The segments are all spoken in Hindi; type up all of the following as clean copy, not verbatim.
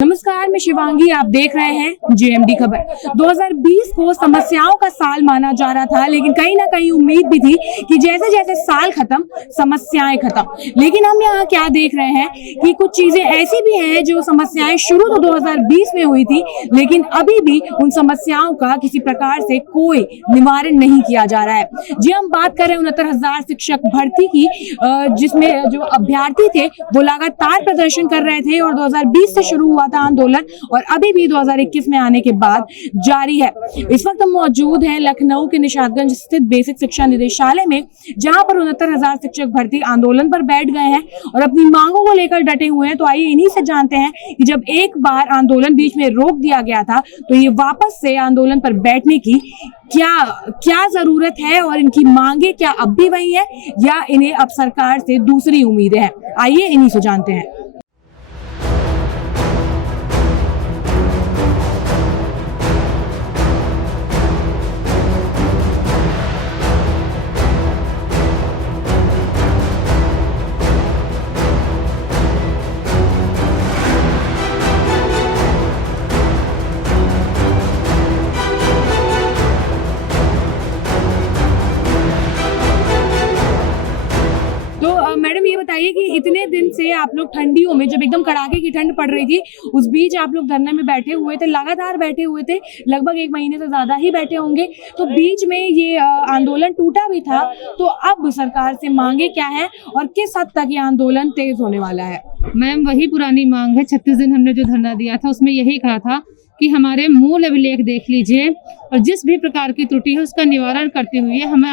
नमस्कार, मैं शिवांगी। आप देख रहे हैं जेएमडी खबर। 2020 को समस्याओं का साल माना जा रहा था, लेकिन कहीं ना कहीं उम्मीद भी थी कि जैसे जैसे साल खत्म समस्याएं खत्म। लेकिन हम यहाँ क्या देख रहे हैं कि कुछ चीजें ऐसी भी हैं जो समस्याएं शुरू तो 2020 में हुई थी, लेकिन अभी भी उन समस्याओं का किसी प्रकार से कोई निवारण नहीं किया जा रहा है। जी, हम बात कर रहे हैं 69,000 शिक्षक भर्ती की, जिसमें जो अभ्यर्थी थे वो लगातार प्रदर्शन कर रहे थे और 2020 से शुरू हुआ था आंदोलन और अभी भी 2021 में आने के बाद जारी है। इस वक्त हम मौजूद हैं लखनऊ के निशातगंज स्थित बेसिक शिक्षा निदेशालय में, जहां पर 69,000 शिक्षक भर्ती आंदोलन पर बैठ गए हैं और अपनी मांगों को लेकर डटे हुए हैं। तो आइए इन्हीं से जानते हैं कि जब एक बार आंदोलन बीच में रोक दिया गया था तो ये वापस से आंदोलन पर बैठने की क्या जरूरत है और इनकी मांगे क्या अब भी वही है या इन्हें अब सरकार से दूसरी उम्मीदें हैं। आइए इन्हीं से जानते हैं। मैडम, ये बताइए कि इतने दिन से आप लोग ठंडियों में, जब एकदम कड़ाके की ठंड पड़ रही थी, उस बीच आप लोग धरने में बैठे हुए थे, लगातार बैठे हुए थे, लगभग 1 महीने से ज्यादा ही बैठे होंगे। तो बीच में ये आंदोलन टूटा भी था, तो अब सरकार से मांगे क्या है और किस हद तक ये आंदोलन तेज होने वाला है? मैम, वही पुरानी मांग है। 36 दिन हमने जो धरना दिया था उसमें यही कहा था कि हमारे मूल अभिलेख देख लीजिए और जिस भी प्रकार की त्रुटि है उसका निवारण करते हुए हमें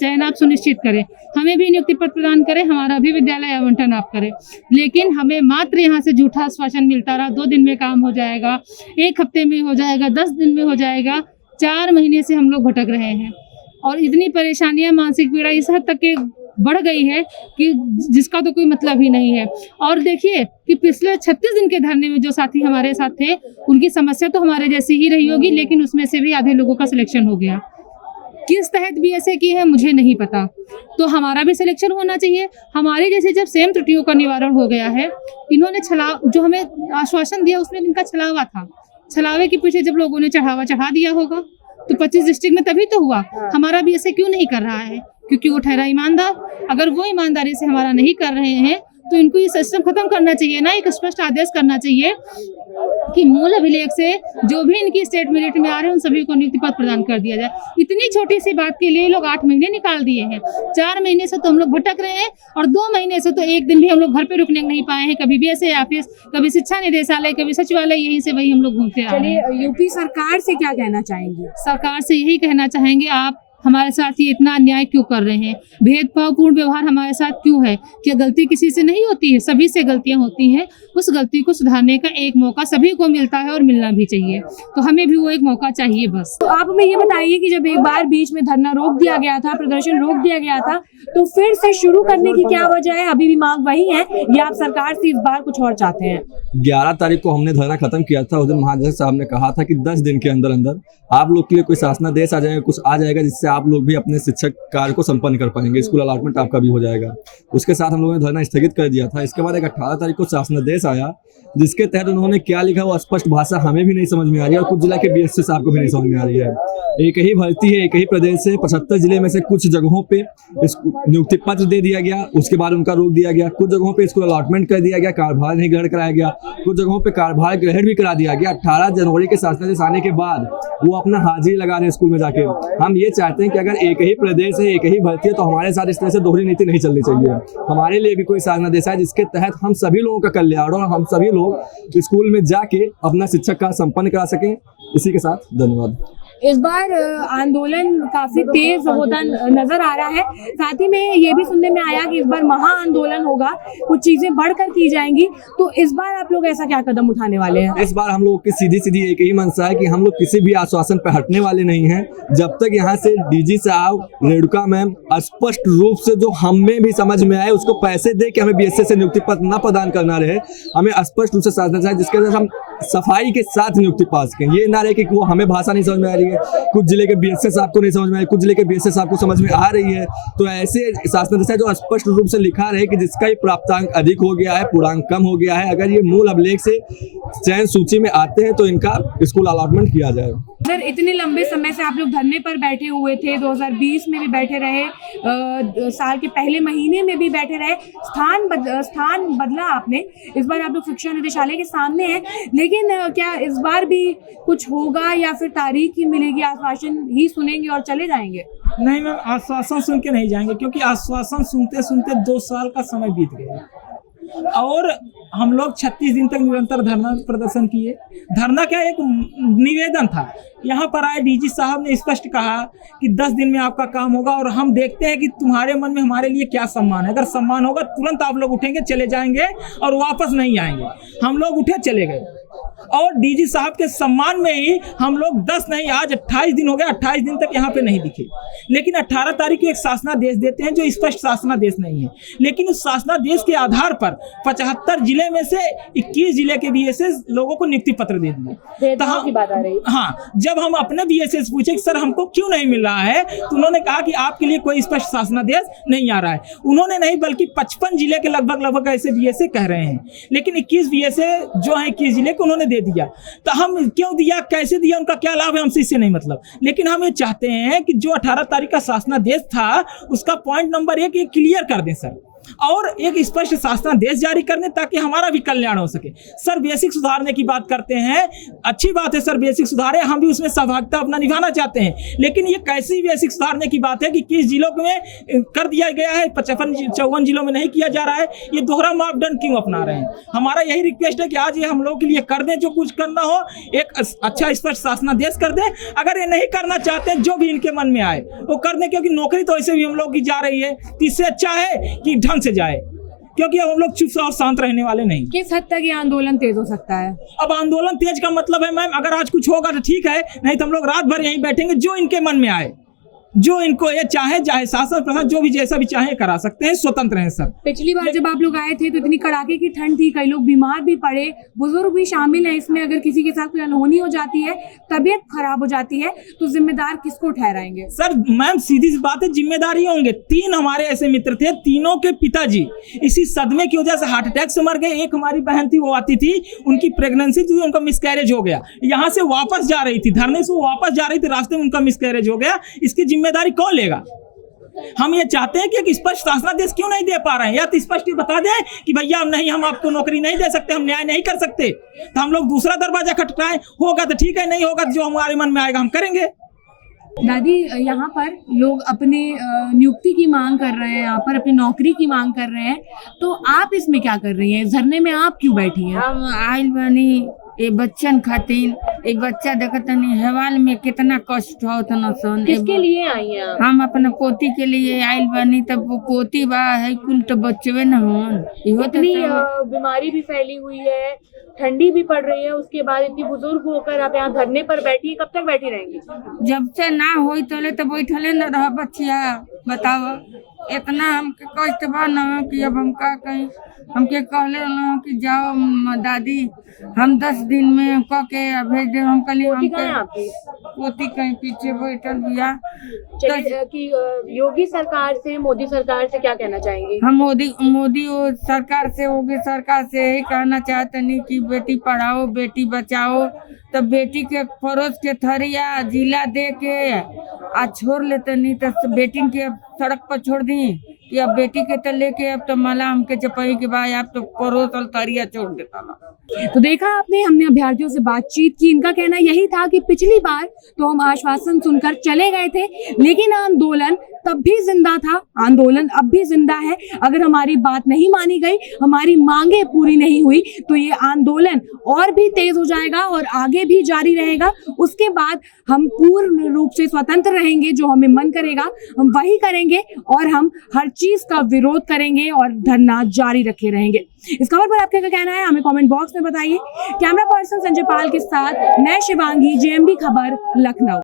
चयन आप सुनिश्चित करें, हमें भी नियुक्ति पत्र प्रदान करें, हमारा भी विद्यालय आवंटन आप करें। लेकिन हमें मात्र यहाँ से झूठा आश्वासन मिलता रहा, 2 दिन में काम हो जाएगा, 1 हफ्ते में हो जाएगा, 10 दिन में हो जाएगा। 4 महीने से हम लोग भटक रहे हैं और इतनी परेशानियां, मानसिक पीड़ा इस हद तक के बढ़ गई है कि जिसका तो कोई मतलब ही नहीं है। और देखिए कि पिछले 36 दिन के धरने में जो साथी हमारे साथ थे, उनकी समस्या तो हमारे जैसी ही रही होगी, लेकिन उसमें से भी आधे लोगों का सिलेक्शन हो गया। किस तहत भी ऐसे की है मुझे नहीं पता, तो हमारा भी सिलेक्शन होना चाहिए। हमारे जैसे जब सेम त्रुटियों का निवारण हो गया है, इन्होंने जो हमें आश्वासन दिया उसमें इनका छलावा था। छलावे के पीछे जब लोगों ने चढ़ा दिया होगा तो 25 डिस्ट्रिक्ट में तभी तो हुआ। हमारा भी ऐसे क्यों नहीं कर रहा है? क्योंकि वो ठहरा ईमानदार। अगर वो ईमानदारी से हमारा नहीं कर रहे हैं तो इनको ये सिस्टम खत्म करना चाहिए ना, एक स्पष्ट आदेश करना चाहिए कि मूल अभिलेख से जो भी इनकी स्टेट मेरिट में आ रहे हैं उन सभी को नियुक्ति पत्र प्रदान कर दिया जाए। इतनी छोटी सी बात के लिए लोग 8 महीने निकाल दिए हैं। 4 महीने से तो हम लोग भटक रहे हैं और 2 महीने से तो एक दिन भी हम लोग घर पे रुकने नहीं पाए हैं। कभी बीएसए ऑफिस, कभी शिक्षा निदेशालय, कभी सचिवालय, यहीं से वही हम लोग घूमते आ रहे हैं। यूपी सरकार से क्या कहना चाहेंगे? सरकार से यही कहना चाहेंगे, आप हमारे साथ ये इतना अन्याय क्यों कर रहे हैं? भेदभावपूर्ण व्यवहार हमारे साथ क्यों है? क्या गलती किसी से नहीं होती है? सभी से गलतियां होती हैं। उस गलती को सुधारने का एक मौका सभी को मिलता है और मिलना भी चाहिए, तो हमें भी वो एक मौका चाहिए बस। तो आप हमें ये बताइए कि जब एक बार बीच में धरना रोक दिया गया था, प्रदर्शन रोक दिया गया था, तो फिर से शुरू करने की क्या वजह है? अभी भी मांग वही है या आप सरकार से इस बार कुछ और चाहते हैं? 11 तारीख को हमने धरना खत्म किया था। उस दिन महानिदेशक साहब ने कहा था कि 10 दिन के अंदर अंदर आप लोग के लिए कोई शासनादेश आ जाएगा, कुछ आ जाएगा जिससे आप लोग भी अपने शिक्षक कार्य को संपन्न कर पाएंगे, स्कूल अलॉटमेंट आपका भी हो जाएगा। उसके साथ हम लोगों ने धरना स्थगित कर दिया था। इसके बाद एक 18 तारीख को शासनादेश आया, जिसके तहत उन्होंने क्या लिखा वो स्पष्ट भाषा हमें भी नहीं समझ में आ रही है और कुछ जिला के बीएससी साहब को भी नहीं समझ में आ रही है। एक ही भर्ती है, एक ही प्रदेश है, 75 जिले में से कुछ जगहों पे नियुक्ति पत्र दे दिया गया, उसके बाद उनका रोक दिया गया। कुछ जगहों पे स्कूल अलॉटमेंट कर दिया गया, कार्यभार नहीं ग्रहण कराया गया। कुछ जगहों पे कार्यभार ग्रहण भी करा दिया गया। 18 जनवरी के शासनादेश आने के बाद वो अपना हाजिरी लगा रहे हैं स्कूल में जाके। हम ये चाहते हैं कि अगर एक ही प्रदेश है, एक ही भर्ती है, तो हमारे साथ इस तरह से दोहरी नीति नहीं चलनी चाहिए। हमारे लिए भी कोई शासनादेश है जिसके तहत हम सभी लोगों का कल्याण और हम सभी लोग स्कूल में जाके अपना शिक्षक का संपन्न करा सकें। इसी के साथ धन्यवाद। इस बार आंदोलन काफी तेज होता नजर आ रहा है। साथ ही में ये भी सुनने में आया कि इस बार महा आंदोलन होगा, कुछ चीजें बढ़कर की जाएंगी। तो इस बार आप लोग ऐसा क्या कदम उठाने वाले हैं? इस बार हम लोग की सीधी एक ही मंशा है कि हम लोग किसी भी आश्वासन पर हटने वाले नहीं हैं जब तक यहाँ से डीजी साहब, रेणुका मैम स्पष्ट रूप से जो हमें भी समझ में आए उसको पैसे दे के हमें बीएसए से नियुक्ति पत्र न प्रदान करना रहे। हमें स्पष्ट रूप से साधना चाहिए जिसके साथ हम सफाई के साथ नियुक्ति पास करें। ये ना रहे कि वो हमें भाषा नहीं समझ में आ रही है, कुछ जिले के बीएसए साहब को नहीं समझ में आ रही है, कुछ जिले के बीएसए साहब को समझ में आ रही है। तो ऐसे शासनादेश है जो स्पष्ट रूप से लिखा रहे कि जिसका ये प्राप्तांक अधिक हो गया है, पूर्णांक कम हो गया है, अगर ये मूल अभिलेख से चयन सूची में आते हैं तो इनका स्कूल अलॉटमेंट किया जाए। सर, इतने लंबे समय से आप लोग धरने पर बैठे हुए थे, 2020 में भी बैठे रहे, साल के पहले महीने में भी बैठे रहे, स्थान बदला आपने, इस बार आप लोग शिक्षा निदेशालय के सामने हैं, लेकिन क्या इस बार भी कुछ होगा या फिर तारीख ही मिलेगी, आश्वासन ही सुनेंगे और चले जाएंगे? नहीं मैम, आश्वासन सुन के नहीं जाएंगे, क्योंकि आश्वासन सुनते सुनते 2 साल का समय बीत गया और हम लोग 36 दिन तक निरंतर धरना प्रदर्शन किए। धरना क्या, एक निवेदन था। यहाँ पर आए डीजी साहब ने स्पष्ट कहा कि 10 दिन में आपका काम होगा और हम देखते हैं कि तुम्हारे मन में हमारे लिए क्या सम्मान है। अगर सम्मान होगा तुरंत आप लोग उठेंगे, चले जाएंगे और वापस नहीं आएंगे। हम लोग उठे, चले गए और डीजी साहब के सम्मान में ही हम लोग 10 नहीं, आज 28 दिन हो गए, 28 दिन तक यहाँ पे नहीं दिखे। लेकिन 18 तारीख को एक शासनादेश देते हैं जो स्पष्ट शासनादेश नहीं है, लेकिन उस शासनादेश के आधार पर 75 जिले में से 21 जिले के बीएसएस लोगों को नियुक्ति पत्र दे दिए। तो की बात आ रही है। हाँ, जब हम अपने बीएसएस पूछे कि सर हमको क्यों नहीं मिल रहा है, तो उन्होंने कहा कि आपके लिए कोई स्पष्ट शासनादेश नहीं आ रहा है। उन्होंने नहीं बल्कि 55 जिले के लगभग ऐसे बीएसए कह रहे हैं, लेकिन 21 बीएसए जो है 21 जिले को उन्होंने दे दिया। तो हम क्यों दिया, कैसे दिया, उनका क्या लाभ है, हमसे इससे नहीं मतलब। लेकिन हम ये चाहते हैं कि जो 18 तारीख का शासनादेश था उसका पॉइंट नंबर 1 ये क्लियर कर दें सर, और एक स्पष्ट शासनादेश जारी करने ताकि हमारा भी कल्याण हो सके। सर बेसिक सुधारने की बात करते हैं, अच्छी बात है सर, बेसिक सुधारे, हम भी उसमें सहभागिता अपना निभाना चाहते हैं, लेकिन ये कैसी बेसिक सुधारने की बात है कि किस जिलों में कर दिया गया है, 54 जिलों में नहीं किया जा रहा है। ये दोहरा मापदंड क्यों अपना रहे हैं? हमारा यही रिक्वेस्ट है कि आज ये हम लोगों के लिए कर दें, जो कुछ करना हो एक अच्छा स्पष्ट शासनादेश कर दें। अगर ये नहीं करना चाहते हैं, जो भी इनके मन में आए वो कर दें, क्योंकि नौकरी तो ऐसे भी हम लोग की जा रही है, इससे अच्छा है कि ढंग से जाए, क्योंकि हम लोग चुप और शांत रहने वाले नहीं। किस हद तक ये आंदोलन तेज हो सकता है? अब आंदोलन तेज का मतलब है मैम, अगर आज कुछ होगा तो ठीक है, नहीं तो हम लोग रात भर यहीं बैठेंगे। जो इनके मन में आए, जो इनको ये चाहे शासन प्रशासन जो भी जैसा भी चाहे करा सकते हैं, स्वतंत्र हैं सर। पिछली बार जब आप लोग आए थे तो इतनी कड़ाके की ठंड थी, कई लोग बीमार भी पड़े, बुजुर्ग भी शामिल हैं इसमें। अगर किसी के साथ कोई अनहोनी हो जाती है, तबीयत खराब हो जाती है, तो जिम्मेदार किसको ठहराएंगे? सर मैम सीधी सी बात है, जिम्मेदारी होंगे। 3 हमारे ऐसे मित्र थे, तीनों के पिताजी इसी सदमे की वजह से हार्ट अटैक से मर गए। एक हमारी बहन थी, वो आती थी, उनकी प्रेगनेंसी थी, उनका मिसकैरेज हो गया। यहाँ से वापस जा रही थी, धरने से वापस जा रही थी, रास्ते में उनका मिसकैरेज हो गया। इसकी जिम्मेदारी कौन लेगा? हम ये चाहते हैं कि एक स्पष्ट शासनादेश क्यों नहीं दे पा रहे हैं, या तो स्पष्ट बता दें कि भैया नहीं, हम आपको नौकरी नहीं दे सकते, हम न्याय नहीं कर सकते, तो हम लोग दूसरा दरवाजा खटखटाएं। होगा तो ठीक है, नहीं होगा तो जो हमारे मन में आएगा हम करेंगे। दादी, यहाँ पर लोग अपने नियुक्ति की मांग कर रहे हैं, यहाँ पर अपनी नौकरी की मांग कर रहे हैं, तो आप इसमें क्या कर रही हैं? इस धरने में आप क्यों बैठी हैं? हम आइल बानी ये बच्चन खातिर। एक बच्चा देखतनी हेवाल में कितना कष्ट होता न सन। किसके लिए आई हैं आप? हम अपना पोती के लिए आइल बानी, तब वो पोती बा है कुल तो बच्चे न होन। इतनी बीमारी भी फैली हुई है, ठंडी भी पड़ रही है, उसके बाद इतनी बुजुर्ग होकर आप यहाँ धरने पर बैठी है, कब तक बैठी रहेंगी? जब से ना होई तले तो बैठले न रह बच्चिया। बताओ, इतना हमके कष्ट बा न कि अब हम का कहीं। हमके कहले न कि जाओ दादी, हम 10 दिन में क के भेज दे। हम कहली हमके पोती कहीं पीछे बैठल बिया। कि योगी सरकार से, मोदी सरकार से क्या कहना चाहेंगे? हम मोदी सरकार से, योगी सरकार से यही कहना चाहते नहीं कि बेटी पढ़ाओ बेटी बचाओ। तब बेटी के फरोज के थरिया जिला दे के आ छोड़ लेते, नहीं तो बेटी के सड़क पर छोड़ दी कि अब बेटी के तो लेके अब तो मला हमके चपाई के बाद अब तो परोस थरिया छोड़ देता ना। तो देखा आपने, हमने अभ्यर्थियों से बातचीत की, इनका कहना यही था कि पिछली बार तो हम आश्वासन सुनकर चले गए थे, लेकिन आंदोलन तब भी जिंदा था, आंदोलन अब भी जिंदा है। अगर हमारी बात नहीं मानी गई, हमारी मांगे पूरी नहीं हुई, तो ये आंदोलन और भी तेज हो जाएगा और आगे भी जारी रहेगा। उसके बाद हम पूर्ण रूप से स्वतंत्र रहेंगे, जो हमें मन करेगा हम वही करेंगे, और हम हर चीज का विरोध करेंगे और धरना जारी रखे रहेंगे। इस खबर पर आपका क्या कहना है हमें कमेंट बॉक्स में बताइए। कैमरा पर्सन संजय पाल के साथ मैं शिवांगी, JMD खबर, लखनऊ।